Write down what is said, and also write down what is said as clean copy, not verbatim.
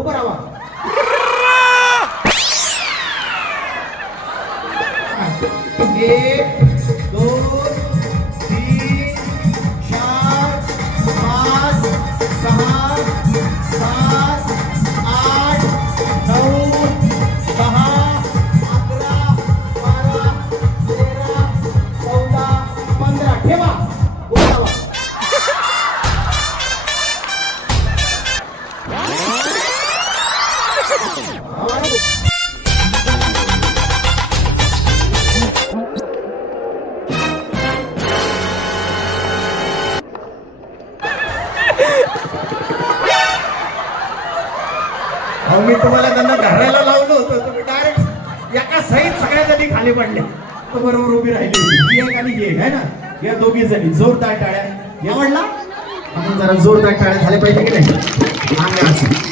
उभं राहा. एक, दोन, तीन, चार, पाच, सहा, सात, आठ, नऊ, 10, 11, 12, 13, 14, 15. ठेवा. उभं राहा. मी तुम्हाला त्यांना घरायला लावलं होतं, तुम्ही डायरेक्ट एका सहित सगळ्या जणी खाली पडल्या. तो बरोबर उभी राहिली. एक आणि एक आहे ना, या दोघी जणी जोरदार टाळ्या. आवडला? आपण जरा जोरदार टाळ्या झाल्या पाहिजे की नाही.